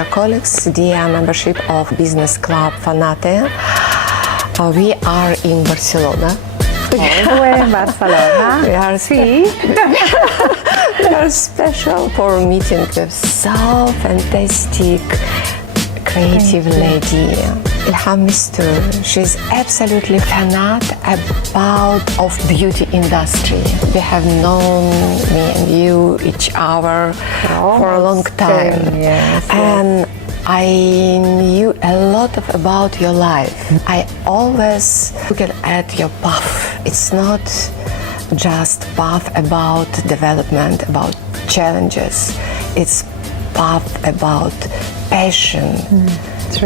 Dear colleagues, dear membership of Business Club Fanate, we are in Barcelona. All the way in Barcelona. We are we are special for meeting with so fantastic creative lady, ИЛьХАМ МЕСТУр. She's absolutely fanatic about of beauty industry. We have known, me and you, each other for a long time. Yes, and I knew a lot about your life. I always look at your path. It's not just path about development, about challenges. It's path about passion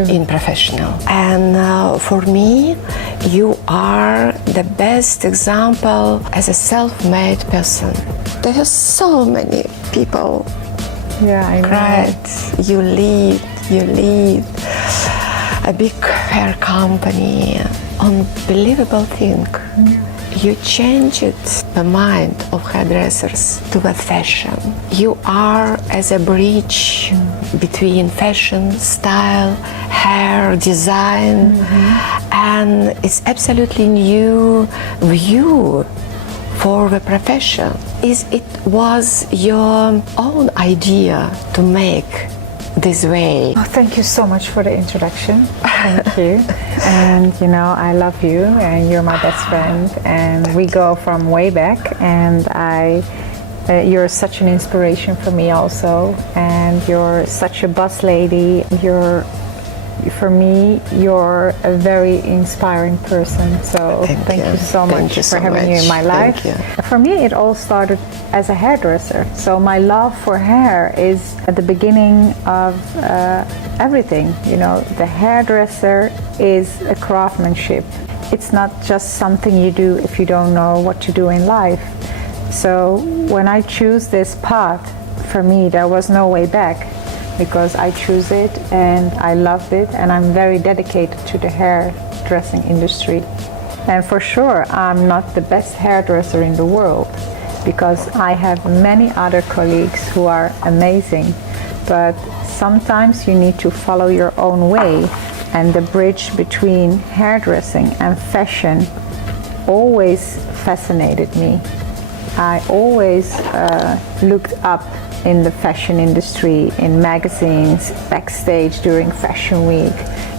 in professional. And for me, you are the best example as a self-made person. There are so many people. Yeah, I know. Right, you lead a big hair company, unbelievable thing. You changed the mind of hairdressers to the fashion. You are as a bridge between fashion, style, hair, design, and it's absolutely new view for the profession. It was your own idea to make this way. Oh, thank you so much for the introduction. Thank you. And you know, I love you, and you're my best friend, and we go from way back. And you're such an inspiration for me also, and you're such a boss lady. For me, you're a very inspiring person. So thank you so much for having you in my life. For me, it all started as a hairdresser. So my love for hair is at the beginning of everything. You know, the hairdresser is a craftsmanship. It's not just something you do if you don't know what to do in life. So when I choose this path, for me, there was no way back, because I choose it and I loved it, and I'm very dedicated to the hairdressing industry. And for sure, I'm not the best hairdresser in the world, because I have many other colleagues who are amazing, but sometimes you need to follow your own way, and the bridge between hairdressing and fashion always fascinated me. I always looked up in the fashion industry, in magazines, backstage during Fashion Week.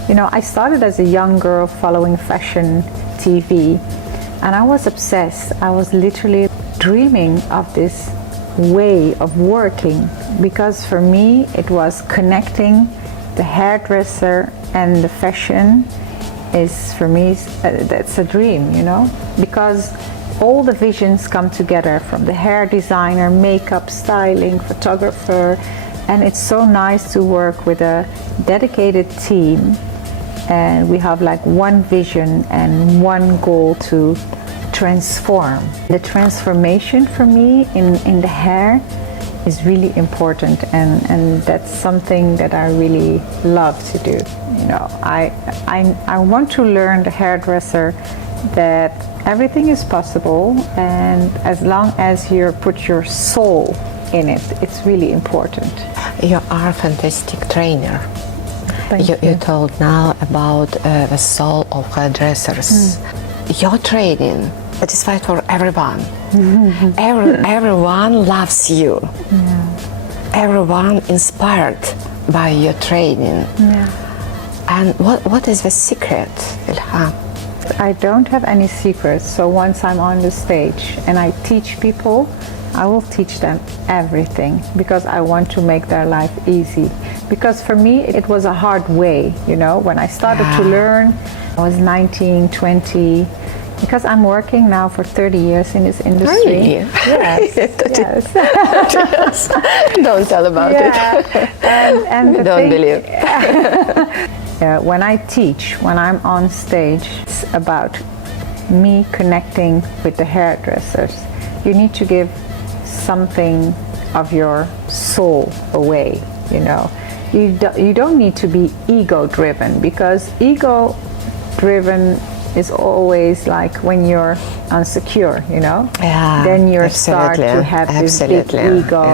You know, I started as a young girl following fashion TV, and I was obsessed. I was literally dreaming of this way of working, because for me it was connecting the hairdresser and the fashion is, for me, that's a dream, you know, because all the visions come together from the hair designer, makeup, styling, photographer, and it's so nice to work with a dedicated team, and we have like one vision and one goal to transform. The transformation for me in the hair is really important, and that's something that I really love to do. You know, I want to learn the hairdresser that everything is possible, and as long as you put your soul in it, it's really important. You are a fantastic trainer. Thank you. You told now about the soul of hairdressers. Your training satisfied for everyone. Everyone loves you. Everyone inspired by your training. And what is the secret, ИЛьХАМ? I don't have any secrets, so once I'm on the stage and I teach people, I will teach them everything, because I want to make their life easy. Because for me, it was a hard way, you know, when I started to learn, I was 19, 20, because I'm working now for 30 years in this industry. Really? Yes, yes. Don't tell about it. And Don't believe. When I teach, when I'm on stage, it's about me connecting with the hairdressers. You need to give something of your soul away, you know. You don't need to be ego-driven, because ego-driven is always like when you're insecure, you know. Yeah, then you start to have this big ego.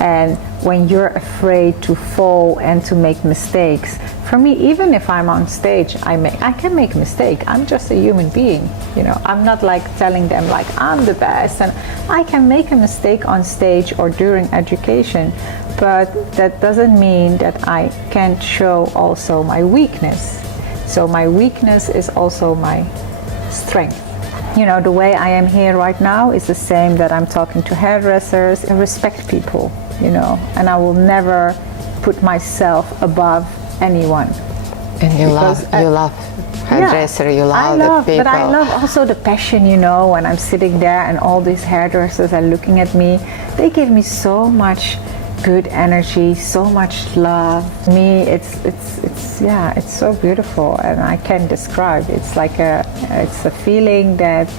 And when you're afraid to fall and to make mistakes. For me, even if I'm on stage, I can make a mistake. I'm just a human being, you know. I'm not like telling them like I'm the best, and I can make a mistake on stage or during education, but that doesn't mean that I can't show also my weakness. So my weakness is also my strength. You know, the way I am here right now is the same that I'm talking to hairdressers. I respect people, you know, and I will never put myself above anyone. And you love hairdresser, you love the people. But I love also the passion, you know, when I'm sitting there and all these hairdressers are looking at me. They give me so much good energy, so much love. Me, it's so beautiful, and I can't describe. It's like it's a feeling that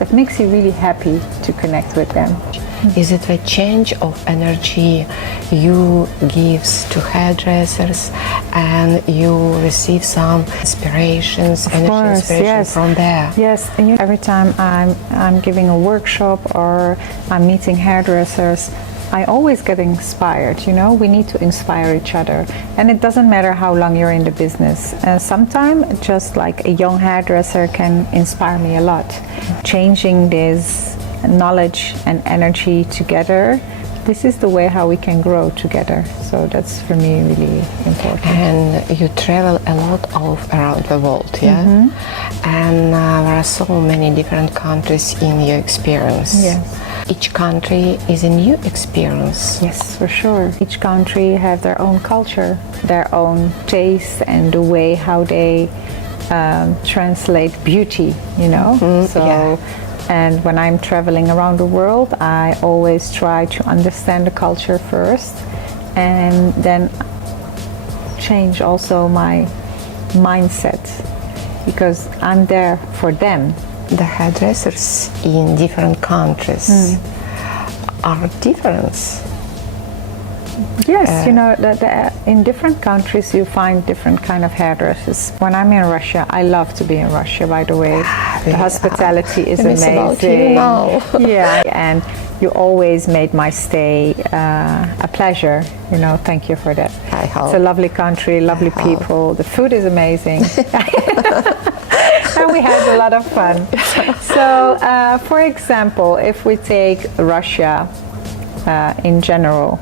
it makes you really happy to connect with them. Is it the change of energy you gives to hairdressers, and you receive some inspirations, from there? Yes, and every time I'm giving a workshop or I'm meeting hairdressers, I always get inspired, you know. We need to inspire each other, and it doesn't matter how long you're in the business. Sometimes just like a young hairdresser can inspire me a lot. Changing this knowledge and energy together, this is the way how we can grow together. So that's for me really important. And you travel a lot around the world, yeah? Mm-hmm. And there are so many different countries in your experience. Yes. Each country is a new experience. Yes, for sure. Each country have their own culture, their own taste, and the way how they translate beauty, you know? Mm-hmm. So. Yeah. And when I'm traveling around the world, I always try to understand the culture first, and then change also my mindset, because I'm there for them. The hairdressers in different countries are different. Yes, you know, in different countries you find different kind of hairdressers. When I'm in Russia, I love to be in Russia, by the way. The hospitality is amazing. About you now. Yeah, and you always made my stay a pleasure. You know, thank you for that. I hope. It's a lovely country, lovely people. The food is amazing. And we had a lot of fun. So, for example, if we take Russia in general,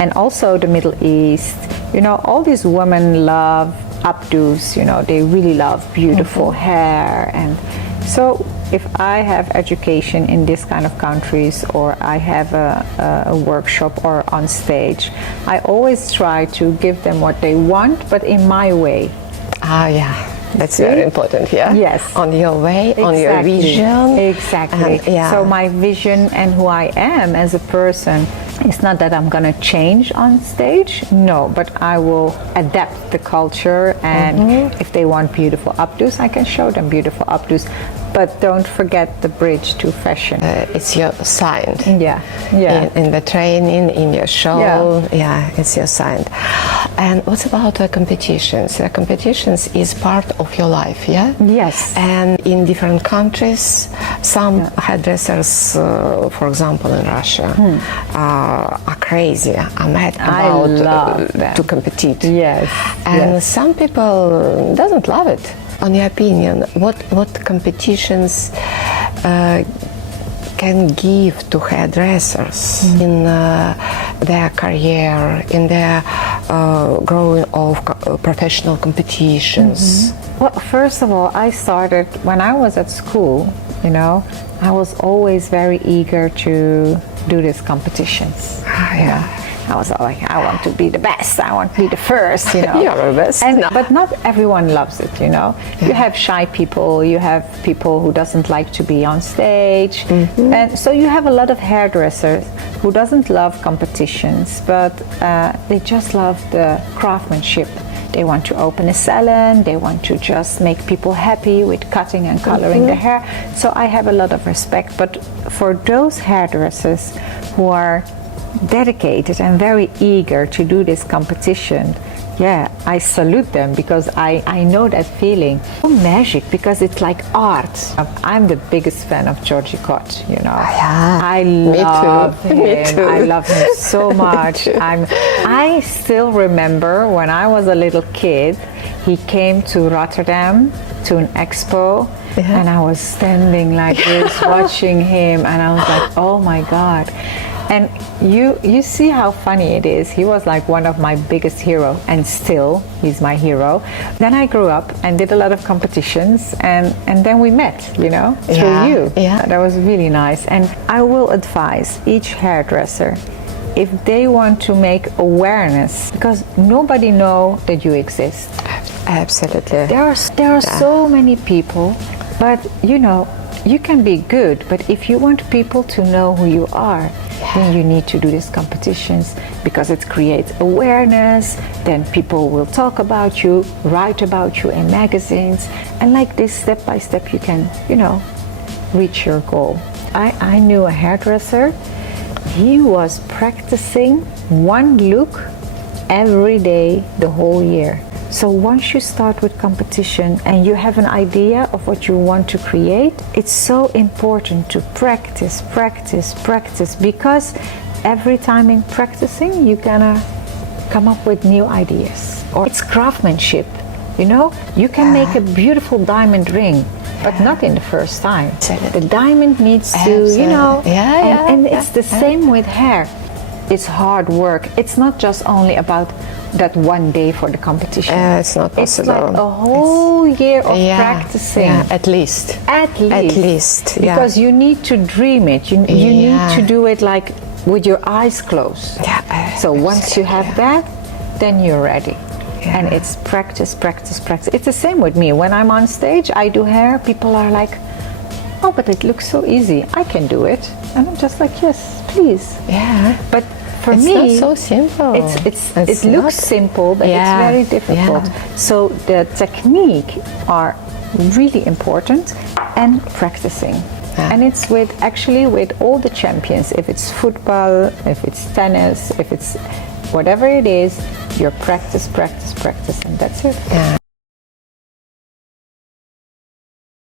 and also the Middle East, you know, all these women love updos, you know, they really love beautiful hair. And so if I have education in this kind of countries, or I have a workshop or on stage, I always try to give them what they want, but in my way. Ah, yeah. That's very important, yeah? Yes. On your way, Exactly. on your vision. Exactly. Yeah. So my vision and who I am as a person, it's not that I'm going to change on stage, no, but I will adapt the culture, and if they want beautiful updos, I can show them beautiful updos. But don't forget the bridge to fashion. It's your sign. Yeah, yeah. In the training, in your show, yeah, it's your sign. And what about the competitions? The competitions is part of your life, yeah? Yes. And in different countries, some hairdressers, for example, in Russia, are crazy, are mad about to compete. Yes. And some people doesn't love it. On your opinion, what competitions can give to hairdressers in their career, in their growing of professional competitions? Well, first of all, I started when I was at school, you know, I was always very eager to do these competitions. Yeah. I was like, I want to be the best, I want to be the first, you know. You're the best. But not everyone loves it, you know. You have shy people, you have people who doesn't like to be on stage. And so you have a lot of hairdressers who doesn't love competitions, but they just love the craftsmanship. They want to open a salon, they want to just make people happy with cutting and coloring the hair. So I have a lot of respect. But for those hairdressers who are dedicated and very eager to do this competition, Yeah, I salute them because I know that feeling. Magic, because it's like art. I'm the biggest fan of Gеorгие Кот, you know. Yeah, I love me him. too. Me too. I love him so much. I still remember when I was a little kid, he came to Rotterdam to an expo, and I was standing like this watching him, and I was like, oh my God. And you see how funny it is. He was like one of my biggest heroes, and still he's my hero. Then I grew up and did a lot of competitions, and then we met, you know, through you. Yeah. That was really nice. And I will advise each hairdresser, if they want to make awareness, because nobody knows that you exist. Absolutely. There are so many people, but you know, you can be good, but if you want people to know who you are, then you need to do these competitions, because it creates awareness. Then people will talk about you, write about you in magazines, and like this, step by step, you can, you know, reach your goal. I knew a hairdresser. He was practicing one look every day the whole year. So once you start with competition and you have an idea of what you want to create, it's so important to practice, practice, practice, because every time in practicing, you're gonna come up with new ideas. Or it's craftsmanship, you know? You can make a beautiful diamond ring, but not in the first time. The diamond needs to, you know, and it's the same with hair. It's hard work. It's not just only about that one day for the competition. It's not possible. It's like a whole year of practicing. Yeah, at least. At least. Yeah. Because you need to dream it. You need to do it like with your eyes closed. Yeah. So once you have that, then you're ready. Yeah. And it's practice, practice, practice. It's the same with me. When I'm on stage, I do hair, people are like, oh, but it looks so easy. I can do it. And I'm just like, yes, please. Yeah. But for it's me, not so simple. It looks simple, but it's very difficult. Yeah. So the technique are really important, and practicing. And it's with all the champions. If it's football, if it's tennis, if it's whatever it is, you practice, practice, practice, and that's it. Yeah.